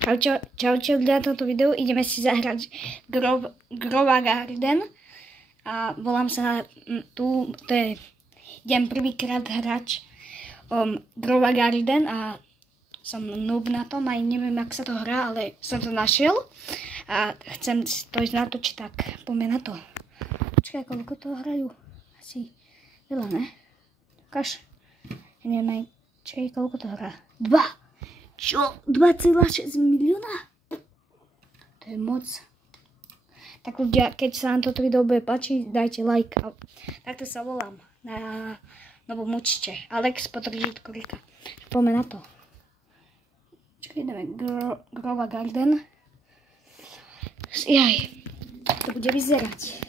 Čaute, na toto videu ideme si zahrať Grova Garden a volám sa tu, idem prvýkrát hrať Grova Garden a som noob na tom, aj neviem, jak sa to hrá, ale som to našiel a chcem to ísť natočiť, tak poďme na to. Počkaj, koľko to hrajú? Asi veľa, ne? Ukáž. Ja neviem aj, koľko to hrá. 2! Čo? 2,6 milióna? To je moc. Tak ľudia, keď sa vám toto video bude páčiť, dajte like. Takto sa volám na novom účte. Alex Potržitko Rika. Poďme na to. Čakaj, ideme Grova Garden. Jaj, to bude vyzerať.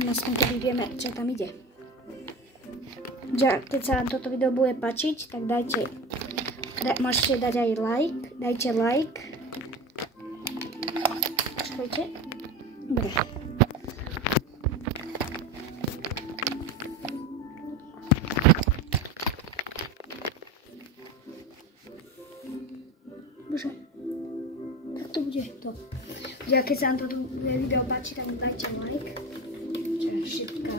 Aspoň tedy vieme, čo tam ide. Keď sa vám toto video bude páčiť, tak môžete dať aj like. Dajte like. Počkajte. Dobre. Bože. Tak to bude to. Keď sa vám toto video páči, tak dajte like. Čo je všetká.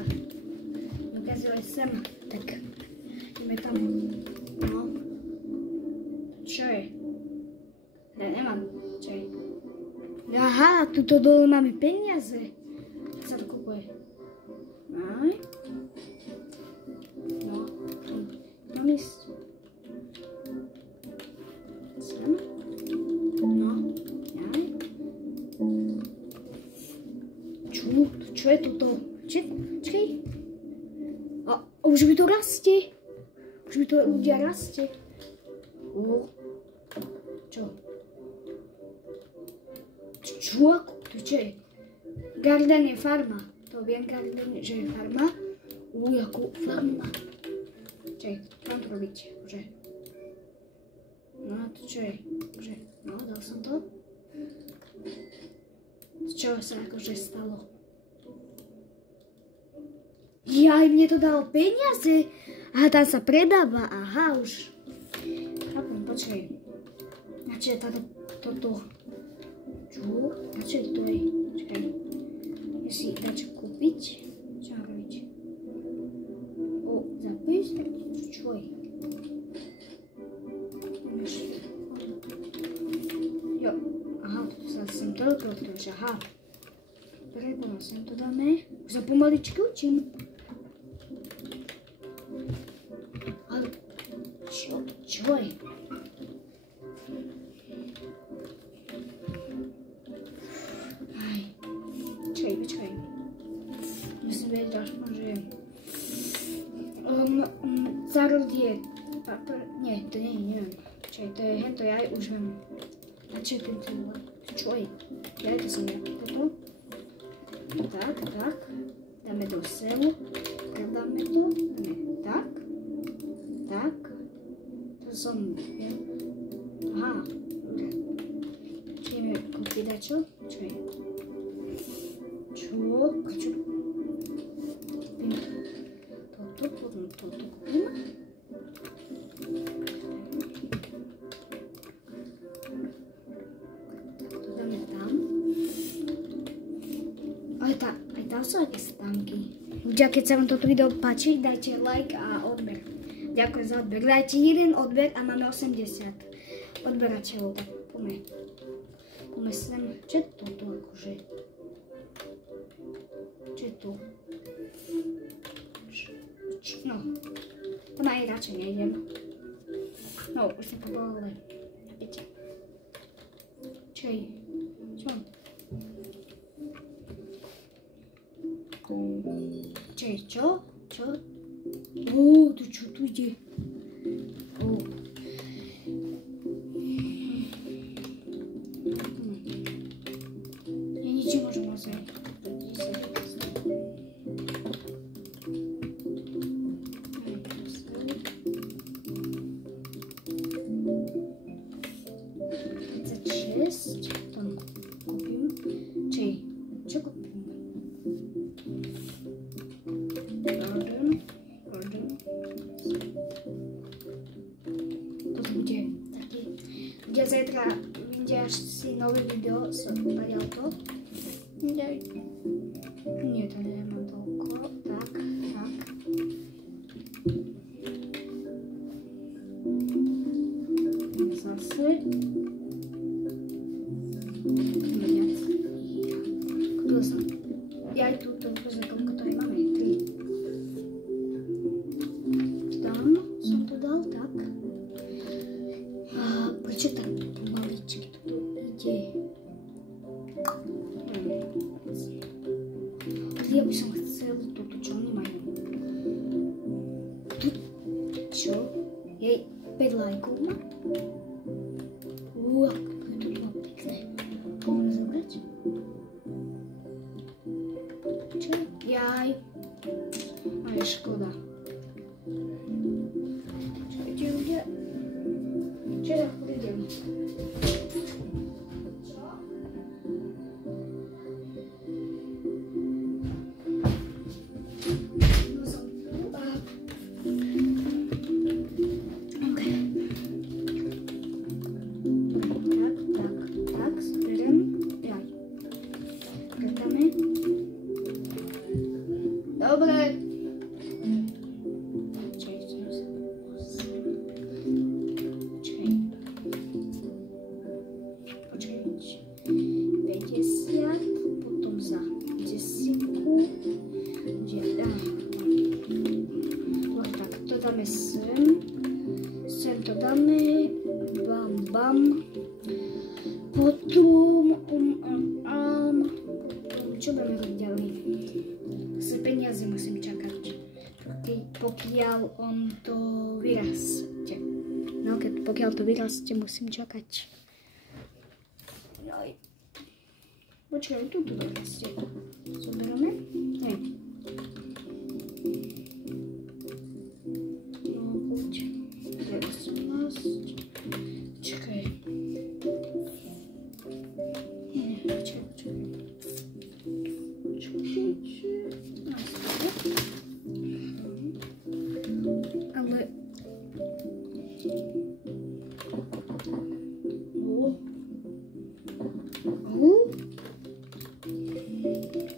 Ukazuje sem. Tak ideme tam. No. Čo je? Ja nemám. Čo je? Aha, tuto dole máme peniaze. Tak sa to kupuje. Aj. No. Tam ísť. Sem. No. Aj. Čo je tuto? Čekaj. A už mi to rastie. Už mi to ľudia rastie. Čo? Čo? To čo je? Garden je farma. To viem, Garden, že je farma. Jakú farma. Čej, mám to robiť. Bože. No, to čo je? Bože, no, dal som to. Čo sa akože stalo? Jaj, mne to dalo peniaze. Aha, tam sa predáva. Aha, už. Chápem, počkaj. A čo je toto? Čo? A čo je to? Počkaj. Ja si dačo kúpiť? Čo mám robiť? Zapíš? Čo je? Jo. Aha, tu sa sem toľko otvoríš. Aha. Prebola, sem to dáme. Už sa pomaličky učím. Ale čo je? Aj. Počkaj. Musím vedieť aspoň, že zárod je nie, to nie, neviem. To je hento, ja už viem. A čo je tento? Čo je? Ja to som ja. Toto. Tak. Dáme do selu. Dáme to. Dáme tak. To som, viem. Aha. Dobre. Ideme kúpiť dačo. Čo je? Čo? Kúpim toto, potom toto kúpim. To dáme tam. Aj tam sú aké stánky. Ľudia, keď sa vám toto video páči, dajte like a odber. Ďakujem za odber. Dajte jeden odber a máme 80 odberateľov. Tak poďme sem. Čo je toto akože? Čo je tu? No. To aj radšej nejdem. No, už som povolala. Napíte. Čo je? Čo? Čo? To čo tu ide? Ja nič nemôžem nazvať. Tam kúpim. Čo kúpim? Garden. Toto bude taký kde zajtra vyjde až si nové video z to. Nie, to nemám toľko. Tak. Zase. Kto som? Ja aj túto, pozri, koľko to aj máme. 3. Tam som to dal, tak. A prečo tam maličky toto ide? Ja by som chcel toto, čo oni majú. Čo? Jej 5 lajkov má? Ako to bolo pekné. Poďme zobrať. Čo? Jaj. A je škoda. Čakajte ľudia. Čo ja prídem? Dobre. Počkaj. 50, potom za 10. Dobre, tak to dáme sem. Sem to dáme. Bam. Potom čo budeme robiť ďalej? Z peniazy musím čakať, pokiaľ on to vyrastie. No, pokiaľ to vyrastie, musím čakať. Joj. Počkaj, tuto vyrastie. Zoberieme? Hej. No, poď. 18. Čakaj. Ale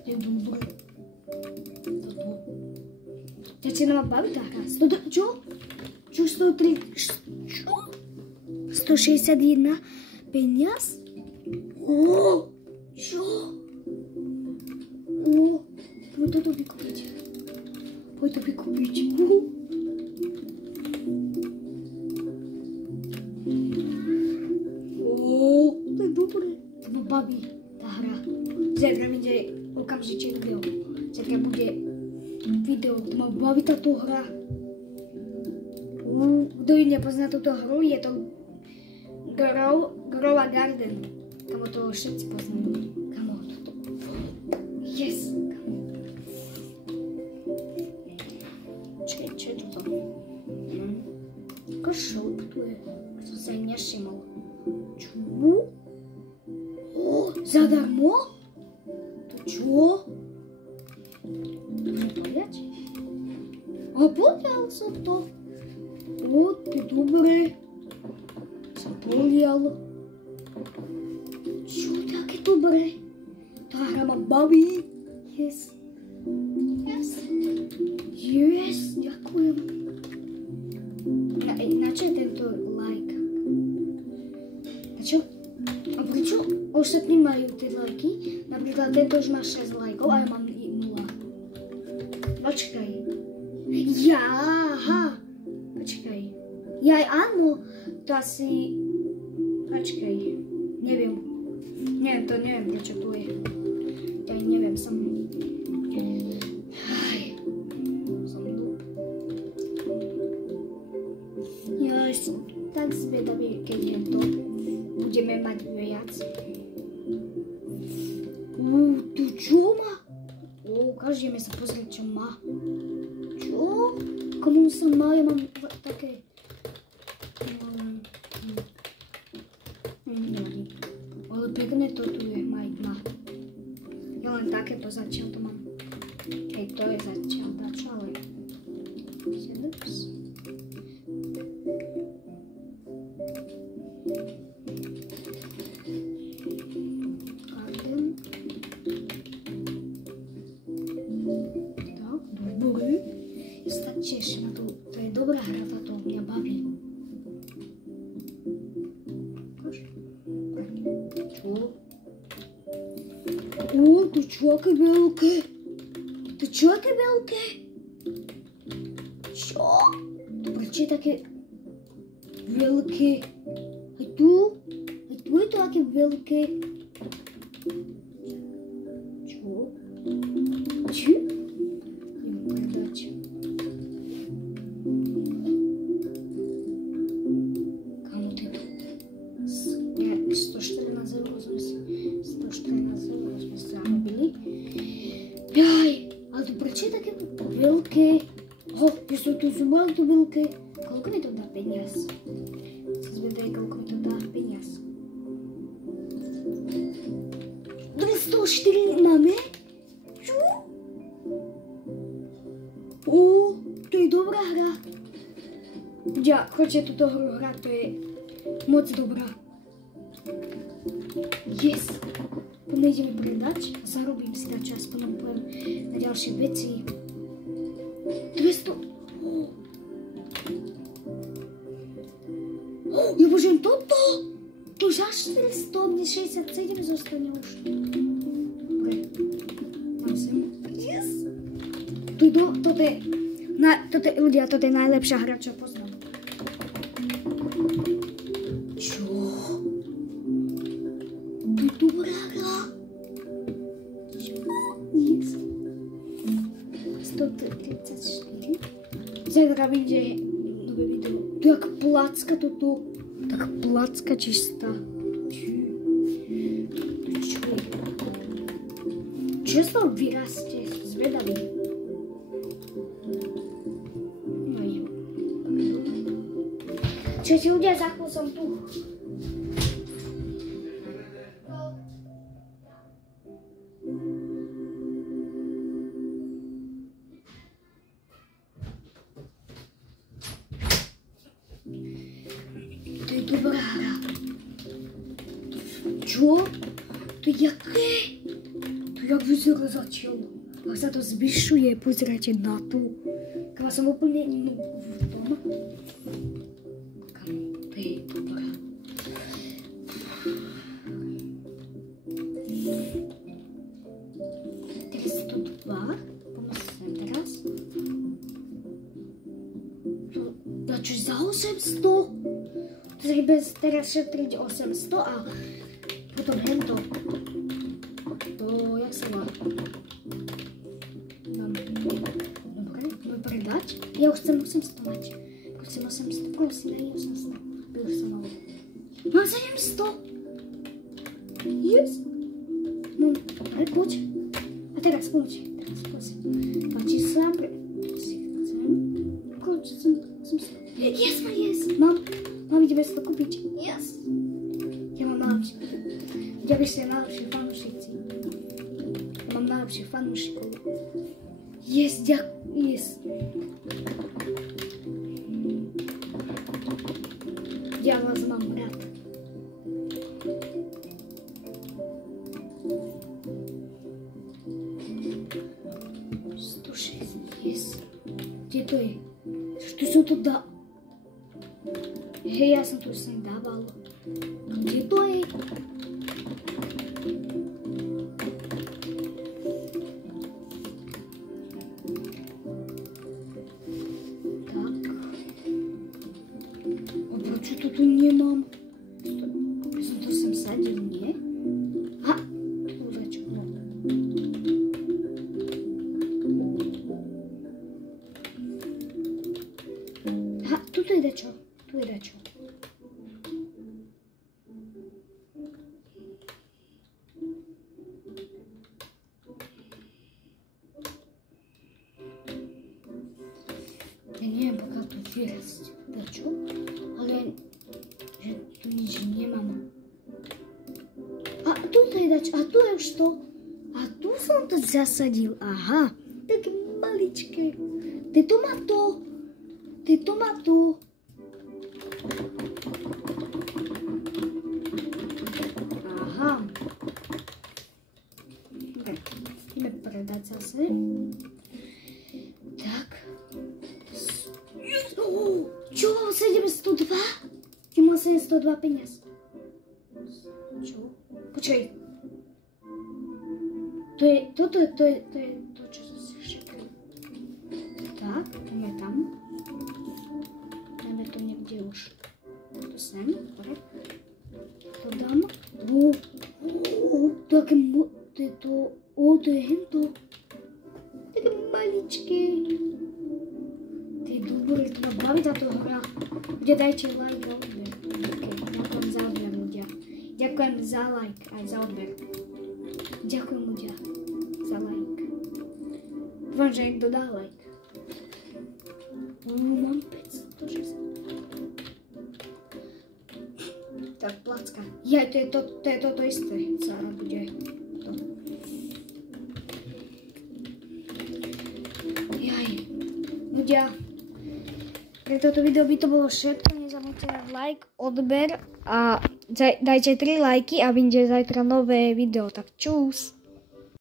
je dobré. Začína ma baviť tá hra. Čo? Čo 103? Čo? 161 peniaz? Čo? Poď toto vykúpiť. To je dobré. To ma baví, tá hra. Zajtra vyjde okamžite video. Zajtra bude video, to ma baví táto hra. Kto ju nepozná túto hru, je to Growa Garden. Kamo to všetci poznajú. Kamo toto. Yes. Čakaj, čo je toto? Ako šoup tu je. Som sa im nevšimol. Čo? Zadarmo? To čo? Môžem povedať? Polial som to. To je dobré. Som polial. Čo, také dobré? Tá hra ma baví. Yes, ďakujem. Na čo je tento like? Na čo? A prečo ostatní majú tie lajky? Napríklad tento už má 6 lajkov a ja mám 0. Počkaj. Počkaj. Áno. To asi... Počkaj. Neviem, prečo tu je. Ja neviem, som noob. Ja som tak zvedavý, keď je to budeme mať viac. Tu čo má? Každý sa pozrieť, čo má. Čo? Komu som mal? Ja mám také... Ale pekne to tu je, Mike má. Ja len takéto zatiaľ to mám. Hej, to je zatiaľ dačo, ale... Čo? О, ty čo, aké veľké? Ty čo, aké veľké? Čo? Prečo je také veľké? Aj tu je to aké veľké. Čo? Čo? Idem predať. Kamo ty to? 114 eur sme si zarobili. Jaj, ale to prečo je také veľké? Ja som tu zobral to veľké. Koľko mi to dá peniaz? Zvedaj, koľko mi to dá peniaz. 204 máme? Čo? To je dobrá hra. Ja, choďte túto hru hrať, to je moc dobrá. Yes! Poďme ideme predať, zarobím si na čas, potom poviem na ďalšie veci. 200... Ja môžem toto! To za 400, mne 67 zostane už. Dobre, mám sem. Yes! Ľudia, toto je najlepšia hra, čo poznám. Čo? To je dobrá hra. Yes. 134. Zajtra vyjde nové video. To je jak placka toto. Tak placka čistá. Čo je? Čo z toho vyrastie? Zvedavý. No jo. Čujete ľudia, za chvíľu som tu. To je dobrá hra. Čo? To je jaké? To jak vyzerá začalo. Ak sa to zvyšuje, pozerajte na to. Kama som úplne v tom. Kamo, to je dobrá. Teraz to 2. Pomôžem teraz. To čo za 800? Treba teraz šetriť 800 a potom hento. To, jak sa má? Dobre, môj predať. Ja už chcem 800 mať. Prosím 800, prosím, daj 800. Byl som mal. Mám 700. Yes. No, dobre, poď. A teraz poď. Teraz prosím. Páči sa. Koľko som Yes, mám, ideme si to kúpiť. Yes. Ja mám najlepšie. Ja by ste najlepšie fanúšici. Ja mám najlepších fanúšikov. Yes, yes. Ja vás mám rád. Yes. Kde to je? Tu som to dal. Hej, ja som to už sem dával. Kde to je? Tak. A prečo to tu nemám? Ja som to sem sadil, nie? Ha! Tu začalo. Ha, tuto je dačo. Tu je dačo. Ja neviem, pokiaľ tu vyrasť dačo, ale že tu nič nemám. A tu je dačo, a tu je už to. A tu som to zasadil, aha. Tak maličké. Ty to má to. Ty to má to. Aha. Dobre, ideme predať zase. Tak. Čo mám 702? Ty mám 702 peniaz. Čo? Počkaj. To je to, čo sa si všakal. Tak, ideme tam. Dáme to niekde už. To sem, tak. To dám. Také to je hento. Také maličké. To je dobré, to ma baví táto hra. Ľudia, dajte like a odber. Ďakujem za odber, ľudia. Ďakujem za like aj za odber. Ďakujem, ľudia, za like. Dúfam, že niekto dá like. Mám 560. Tak, placka. Ja, to je toto isté. Sára bude to. Jaj. Ľudia, pre toto video by to bolo všetko. Nezabudnite dať like, odber a dajte 3 lajky a vyjde zajtra nové video. Tak čus.